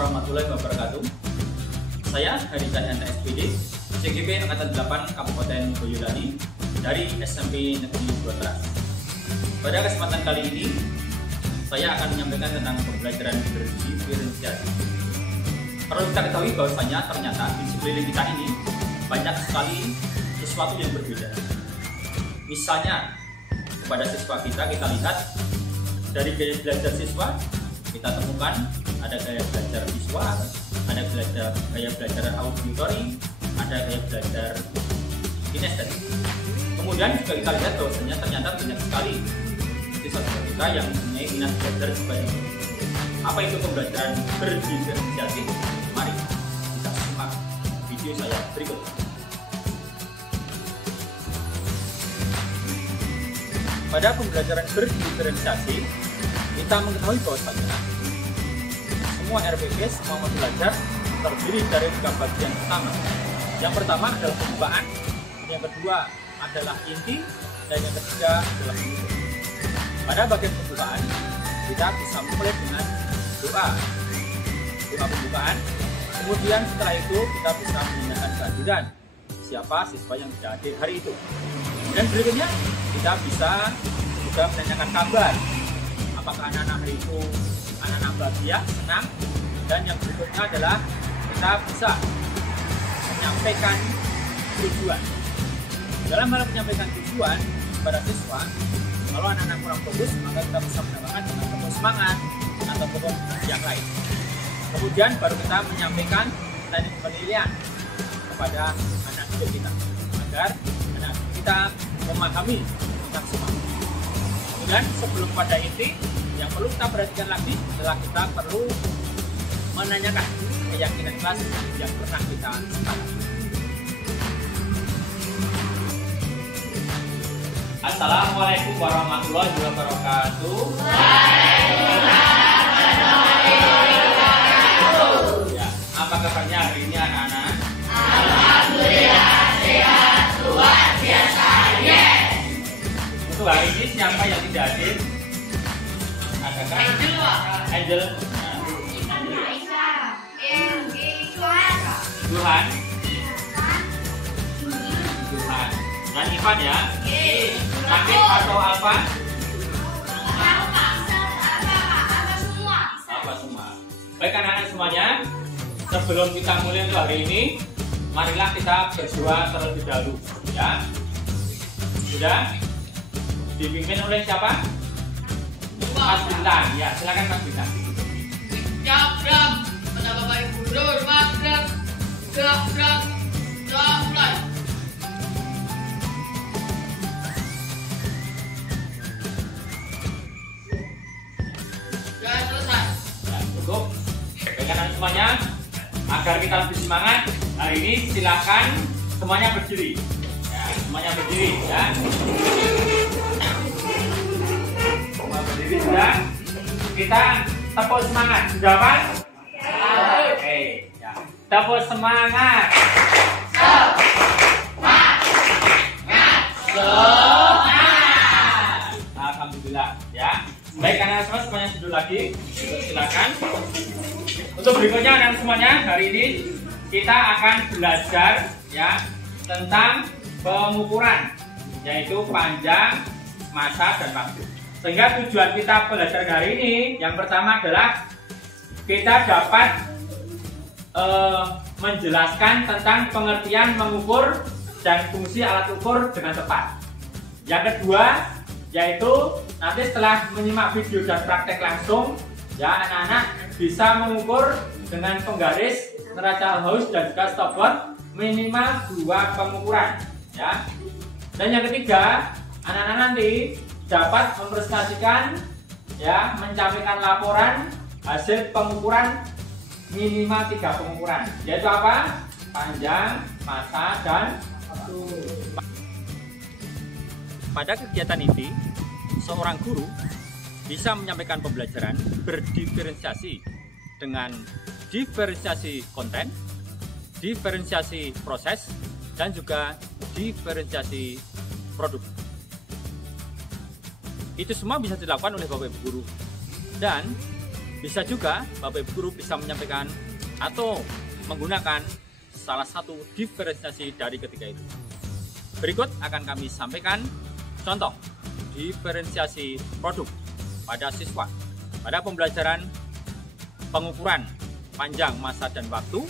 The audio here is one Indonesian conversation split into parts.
warahmatullahi wabarakatuh. Saya Harithan SPD, CGP Angkatan 8 Kabupaten Boyolali dari SMP Negeri 2 Teras. Pada kesempatan kali ini, saya akan menyampaikan tentang pembelajaran berdiferensiasi. Perlu kita ketahui bahwasanya ternyata di sekeliling kita ini banyak sekali sesuatu yang berbeda. Misalnya, kepada siswa kita lihat dari gaya belajar siswa, kita temukan ada gaya belajar visual, ada gaya belajar auditori, ada gaya belajar kinestetik. Kemudian juga kita lihat bahwasanya ternyata banyak sekali siswa kita yang mempunyai minat belajar sebanyak ini. Apa itu pembelajaran berdiferensiasi? Mari kita simak video saya berikut. Pada pembelajaran berdiferensiasi, kita mengetahui bahwasanya semua RPP, semua mata belajar terdiri dari 3 bagian utama. Yang pertama adalah pembukaan, yang kedua adalah inti, dan yang ketiga adalah penutup. Pada bagian pembukaan, kita bisa mulai dengan doa pembukaan. Kemudian setelah itu kita bisa menanyakan kehadiran siapa siswa yang tidak hadir hari itu. Dan berikutnya kita bisa juga menanyakan kabar. Apakah anak-anak hari itu anak-anak bahagia, senang. Dan yang berikutnya adalah kita bisa menyampaikan tujuan. Dalam hal menyampaikan tujuan kepada siswa, kalau anak-anak kurang fokus, maka kita bisa menambahkan dengan tokoh semangat atau tokoh yang lain. Kemudian baru kita menyampaikan teknik penilaian kepada anak didik kita agar anak kita memahami tentang semangat. Kemudian sebelum pada inti, yang perlu kita perhatikan lagi adalah kita perlu menanyakan keyakinan kelas yang pernah kita sepakati. Assalamualaikum warahmatullahi wabarakatuh. Ya, apa kabarnya hari ini anak-anak? Alhamdulillah sehat, luar biasa. Untuk hari ini siapa yang tidak hadir? Adakah? Angel. Tuhan. Dan Ivan ya? Sakit atau apa? Apa semua? Baik anak-anak semuanya, sebelum kita mulai untuk hari ini, marilah kita berdoa terlebih dahulu, ya. Sudah? Dipimpin oleh siapa? Mas Bintang. Ya, silakan Mas Bintang. Jabram, pada Bapak Ibu guru, maghrib, jabram, mulai. Ya, selesai. Ya, cukup. Baik anak semuanya, agar kita lebih semangat, hari ini silakan semuanya berdiri. Ya, semuanya berdiri, ya. Semua berdiri sudah. Kita tepuk semangat, sudah Pak? Oke, ya. Tepuk semangat. Alhamdulillah, ya. Baik anak semua, semuanya duduk lagi. Silakan. Untuk berikutnya anak semuanya, hari ini kita akan belajar ya tentang pengukuran, yaitu panjang, masa, dan waktu. Sehingga tujuan kita belajar hari ini yang pertama adalah kita dapat menjelaskan tentang pengertian mengukur dan fungsi alat ukur dengan tepat. Yang kedua yaitu nanti setelah menyimak video dan praktek langsung, ya anak-anak bisa mengukur dengan penggaris, neraca haus dan juga stopwatch minimal 2 pengukuran, ya. Dan yang ketiga, anak-anak nanti dapat mempresentasikan, ya, mencampaikan laporan hasil pengukuran minimal 3 pengukuran, yaitu apa? Panjang, masa, dan waktu. Pada kegiatan ini, seorang guru bisa menyampaikan pembelajaran berdiferensiasi dengan diferensiasi konten, diferensiasi proses, dan juga diferensiasi produk. Itu semua bisa dilakukan oleh Bapak Ibu guru. Dan Bisa juga Bapak Ibu Guru bisa menyampaikan atau menggunakan salah satu diferensiasi dari ketiga itu. Berikut akan kami sampaikan contoh diferensiasi produk pada siswa pada pembelajaran pengukuran panjang masa dan waktu.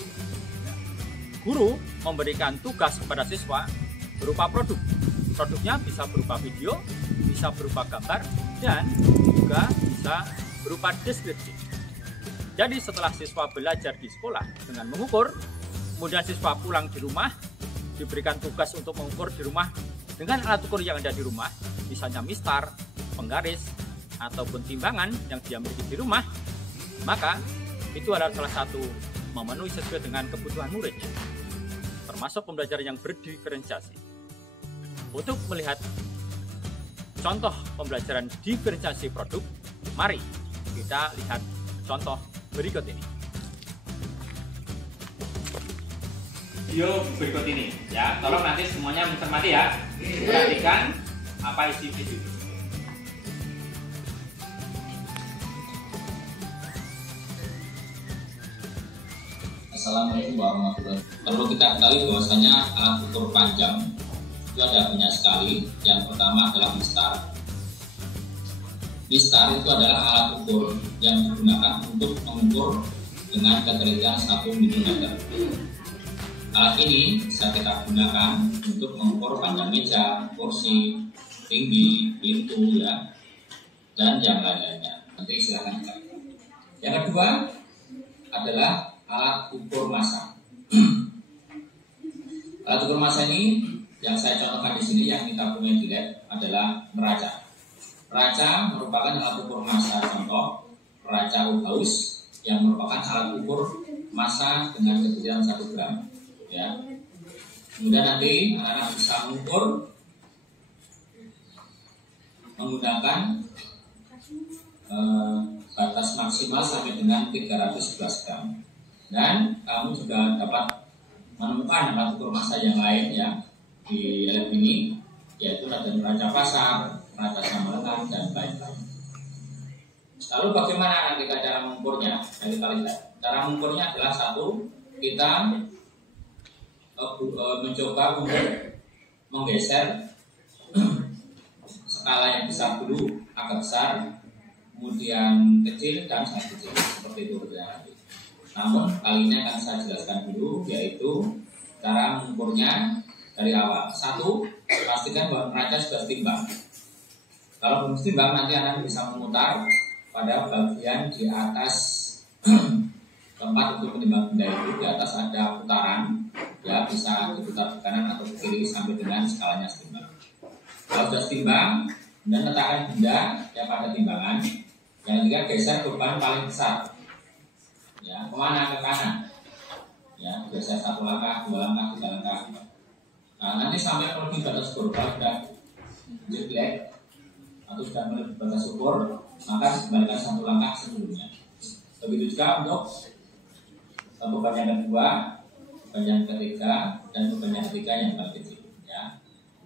Guru memberikan tugas kepada siswa berupa produk. Produknya bisa berupa video, bisa berupa gambar, dan juga bisa berupa deskripsi. Jadi setelah siswa belajar di sekolah dengan mengukur, kemudian siswa pulang di rumah, diberikan tugas untuk mengukur di rumah dengan alat ukur yang ada di rumah, misalnya mistar, penggaris, ataupun timbangan yang dia miliki di rumah, maka itu adalah salah satu memenuhi sesuai dengan kebutuhan muridnya, termasuk pembelajaran yang berdiferensiasi. Untuk melihat contoh pembelajaran diferensiasi produk, mari kita lihat contoh berikut ini. Video berikut ini ya, tolong nanti semuanya mencermati ya, perhatikan apa isi video tersebut. Assalamualaikum warahmatullahi wabarakatuh. Perlu kita ketahui bahwasanya alat ukur panjang itu ada banyak sekali. Yang pertama adalah mistar. Mistar itu adalah alat ukur yang digunakan untuk mengukur dengan ketelitian 1 mm. Alat ini bisa kita gunakan untuk mengukur panjang meja, kursi, tinggi, pintu, ya, dan yang lain-lainnya. Nanti silakan cek. Yang kedua adalah alat ukur massa. Alat ukur massa ini yang saya contohkan di sini yang kita punya di lab adalah neraca. Neraca merupakan alat ukur massa contoh neraca Uhaus yang merupakan alat ukur massa dengan keterangan 1 gram. Ya. Kemudian nanti anak-anak bisa mengukur menggunakan batas maksimal sampai dengan 311 gram. Dan kamu juga dapat menemukan alat ukur massa yang lain ya di lab ini, yaitu ada neraca pasar, neraca samaran, dan lain-lain. Lalu bagaimana kita cara mengukurnya? Nah, kita lihat. Cara mengukurnya adalah satu, kita mencoba untuk menggeser skala yang besar dulu agak besar, kemudian kecil dan sangat kecil seperti itu nanti. Namun kali ini akan saya jelaskan dulu, yaitu cara mengukurnya dari awal. Satu, pastikan bahwa neraca sudah setimbang. Kalau belum setimbang nanti Anda bisa memutar pada bagian di atas tempat untuk menimbang benda itu. Di atas ada putaran, ya, bisa diputar ke kanan atau ke kiri sampai dengan skalanya setimbang. Kalau sudah setimbang, dan letakkan benda yang pada timbangan. Yang ketiga, geser beban paling besar, ya, kemana? Ke kanan, ya, geser 1 langkah, 2 langkah, 3 langkah. Nah, nanti sampai melebihi batas ukur. Kalau sudah jelek atau sudah melebihi batas ukur, maka dikembalikan 1 langkah sebelumnya. Begitu juga untuk beban yang kedua, beban yang ketiga, dan beban yang ketiga yang paling kecil. Ya,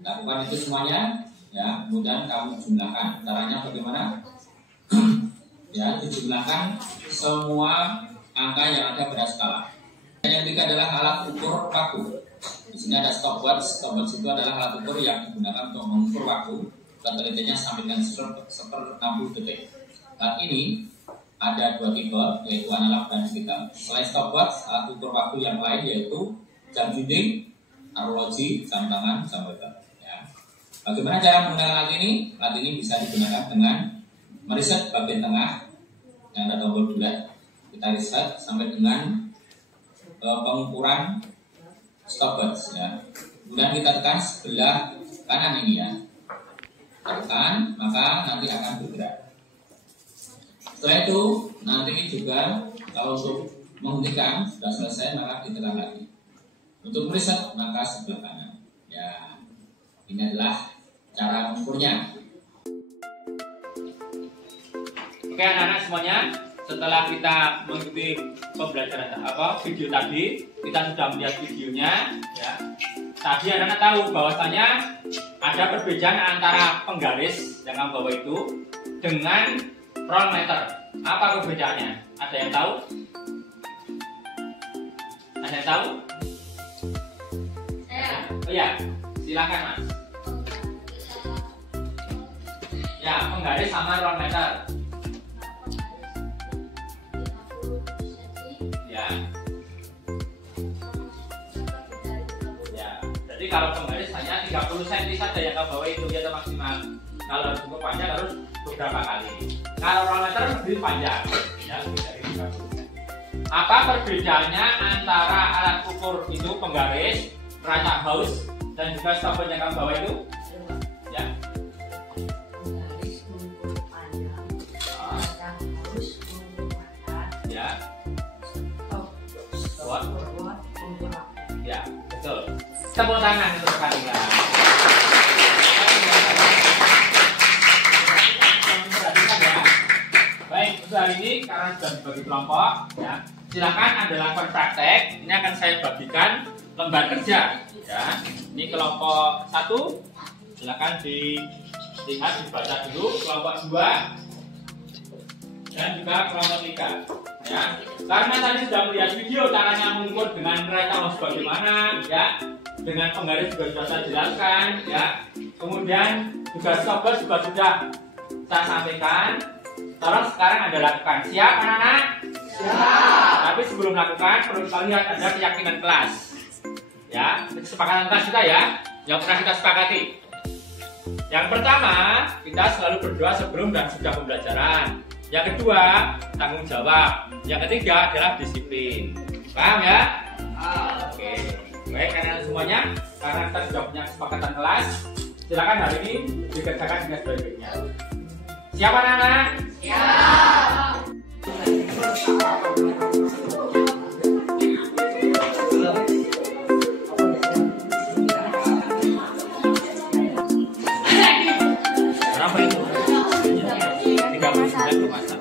lakukan itu semuanya. Ya, kemudian kamu jumlahkan. Caranya bagaimana? Ya, dijumlahkan semua angka yang ada pada skala. Yang ketiga adalah alat ukur waktu. Di sini ada stopwatch. Stopwatch itu adalah alat ukur yang digunakan untuk mengukur waktu. Ketelitiannya sampai dengan 1/60 detik. Saat ini ada 2 tipe, yaitu analog dan digital. Selain stopwatch, alat ukur waktu yang lain yaitu jam dinding, arloji, jam tangan, jam weather. Ya. Bagaimana cara menggunakan alat ini? Alat ini bisa digunakan dengan mereset bagian tengah yang ada tombol bulat. Kita reset sampai dengan pengukuran stopwatch, ya. Kemudian kita tekan sebelah kanan ini, ya. Tekan, maka nanti akan bergerak. Setelah itu nanti juga kalau untuk menghentikan sudah selesai maka ditekan lagi. Untuk mereset maka sebelah kanan. Ya, ini adalah cara mengukurnya. Oke anak-anak semuanya, setelah kita mengikuti pembelajaran video tadi, kita sudah melihat videonya, ya. Tadi anak-anak tahu bahwasanya ada perbedaan antara penggaris yang kamu bawa itu dengan roll meter. Apa perbedaannya? Ada yang tahu? Ada yang tahu? Oh ya, silakan Mas. Ya, penggaris sama ruang meter. Ya. Ya, jadi kalau penggaris hanya 30 cm saja yang ke bawah itu ya maksimal. Kalau cukup panjang harus beberapa kali. Kalau ruang meter lebih panjang, ya lebih dari 30 cm. Apa perbedaannya antara alat ukur itu penggaris, neraca haus, dan juga stopwatch yang ke bawah itu? Ya. Penggaris mengukur panjang, neraca haus mengukur mata, Ya. stopwatch mengukur waktu. Ya, betul. Tepuk tangan untuk kalian. Perhatikan ya. Baik, untuk hari ini karena sudah dibagi kelompok, ya, silakan Anda lakukan praktek. Ini akan saya bagikan lembar kerja. Ya, ini kelompok 1. Silakan dilihat, dibaca dulu. Kelompok 2 dan juga kelompok 3. Ya, karena tadi sudah melihat video caranya mengukur dengan neraca haus bagaimana, ya, dengan penggaris juga sudah saya jelaskan, ya. Kemudian juga stopwatch juga sudah saya sampaikan. Tolong sekarang Anda lakukan. Siap anak-anak? Siap. Tapi sebelum melakukan perlu kita lihat ada keyakinan kelas. Ya, kesepakatan kelas kita ya, yang pernah kita sepakati. Yang pertama, kita selalu berdoa sebelum dan sudah pembelajaran. Yang kedua, tanggung jawab. Yang ketiga adalah disiplin. Paham ya? Oke. Baik, karena semuanya, karena kita sudah punya kesepakatan kelas, silakan hari ini dikerjakan dengan sebaik-baiknya. Siapa anak-anak? Siap. Berapa itu? 39 masa.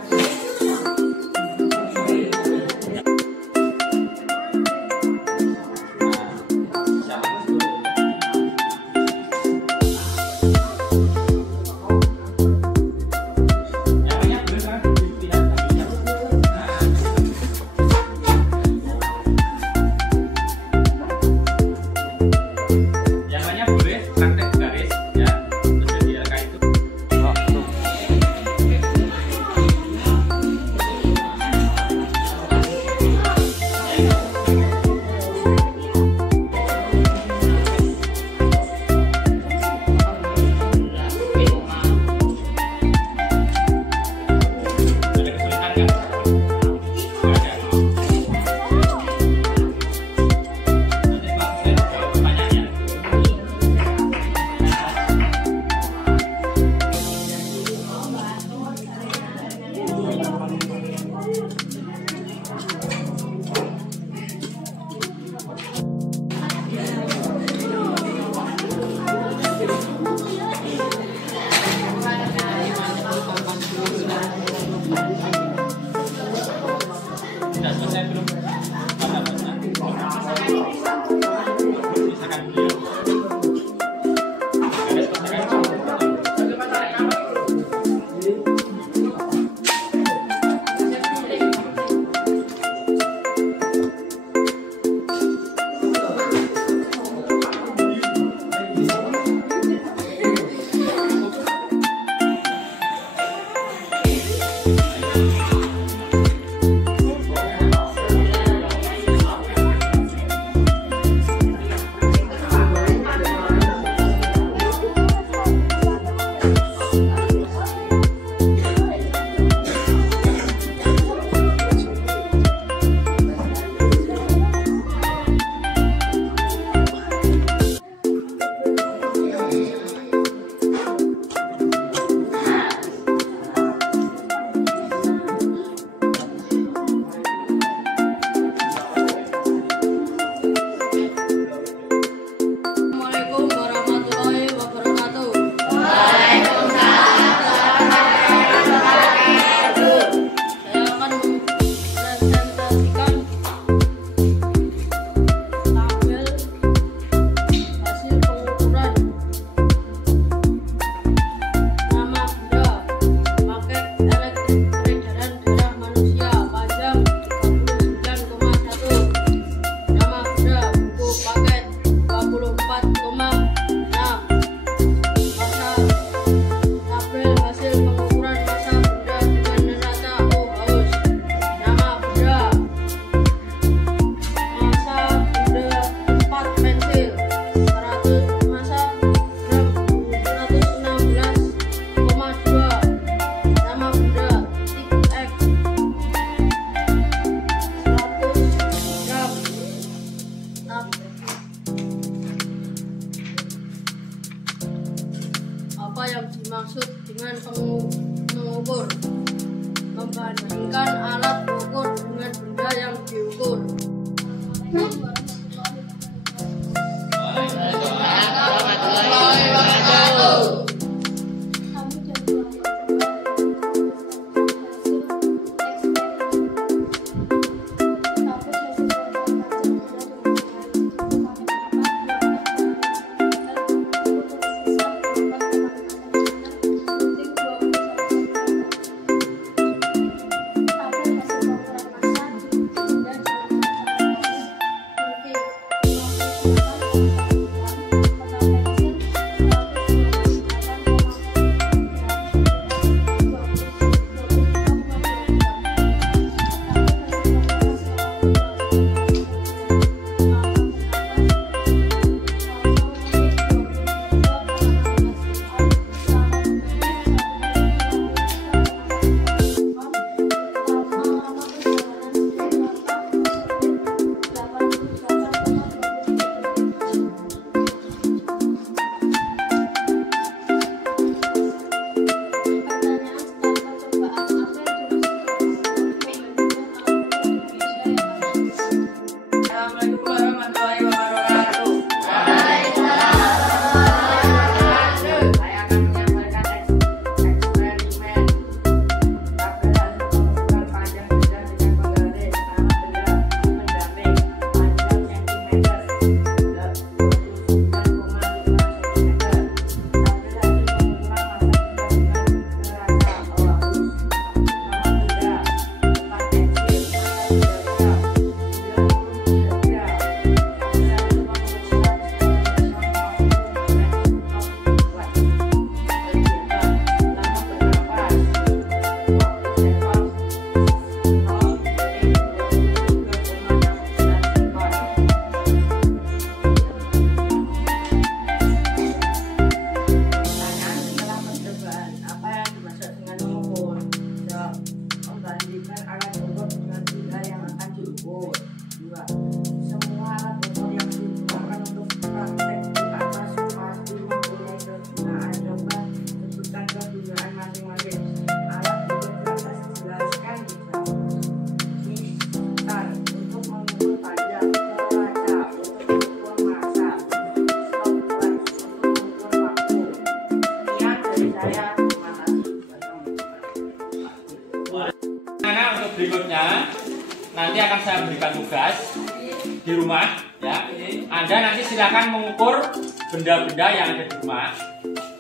nanti akan saya berikan tugas di rumah ya. Anda nanti silakan mengukur benda-benda yang ada di rumah,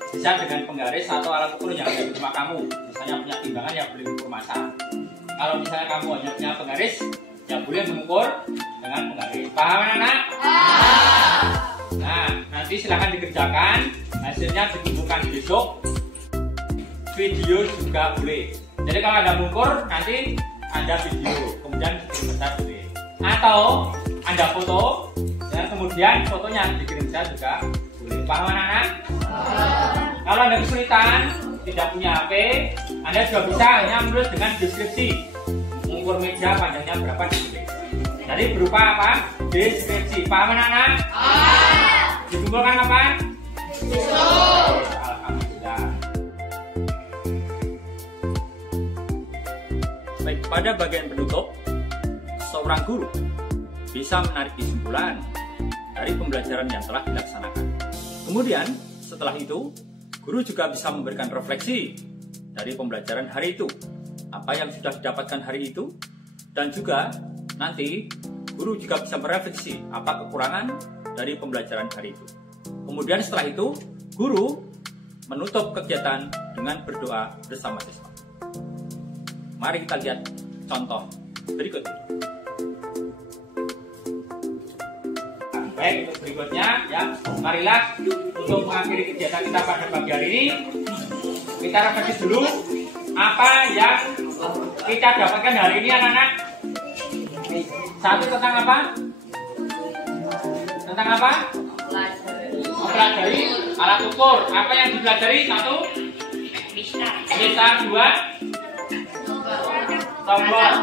bisa dengan penggaris atau alat ukur yang ada di rumah kamu. Misalnya punya timbangan yang boleh mengukur massa. Kalau misalnya kamu hanya punya penggaris, ya boleh mengukur dengan penggaris. Paham anak-anak? Nah, nanti silakan dikerjakan, hasilnya dikumpulkan besok. Video juga boleh. Jadi kalau Anda mengukur, nanti Anda video, kemudian dikirim saya boleh. Atau Anda foto, dan kemudian fotonya dikirim saya juga boleh. Paham anak-anak? Kalau Anda kesulitan, tidak punya HP, Anda juga bisa hanya menulis dengan deskripsi. Mengukur meja panjangnya berapa ditulis. Jadi berupa apa? Deskripsi. Paham anak-anak? Dikumpulkan kapan? Besok. Alhamdulillah. Baik, pada bagian penutup, seorang guru bisa menarik kesimpulan dari pembelajaran yang telah dilaksanakan. Kemudian, setelah itu, guru juga bisa memberikan refleksi dari pembelajaran hari itu, apa yang sudah didapatkan hari itu, dan juga nanti guru juga bisa merefleksi apa kekurangan dari pembelajaran hari itu. Kemudian setelah itu, guru menutup kegiatan dengan berdoa bersama siswa. Mari kita lihat contoh berikut. Baik, untuk berikutnya ya, marilah untuk mengakhiri kegiatan kita pada pagi hari ini, kita refleksi dulu apa yang kita dapatkan hari ini anak-anak. Satu, tentang apa? Tentang apa? Mempelajari alat ukur. Apa yang dipelajari? Satu, mistar. Dua, tombol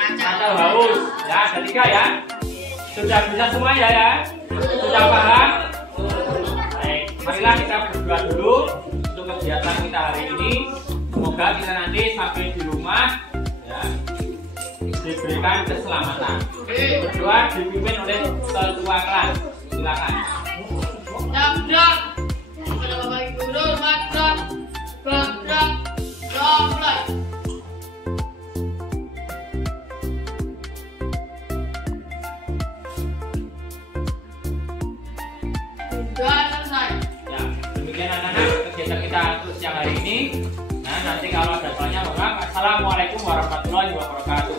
atau haus. Ya, ada 3 ya. Sudah bisa semua ya? Sudah paham? Baik, marilah kita berdoa dulu untuk kegiatan kita hari ini. Semoga kita nanti sampai di rumah ya, diberikan keselamatan. Berdoa dipimpin oleh ketua kelas. Silakan. Dabrak, kepada Bapak Ibu guru, madrak, babrak, doblak. Sudah selesai. Ya, demikian anak-anak kegiatan kita untuk siang hari ini. Nah, nanti kalau ada soalnya, Assalamualaikum warahmatullahi wabarakatuh.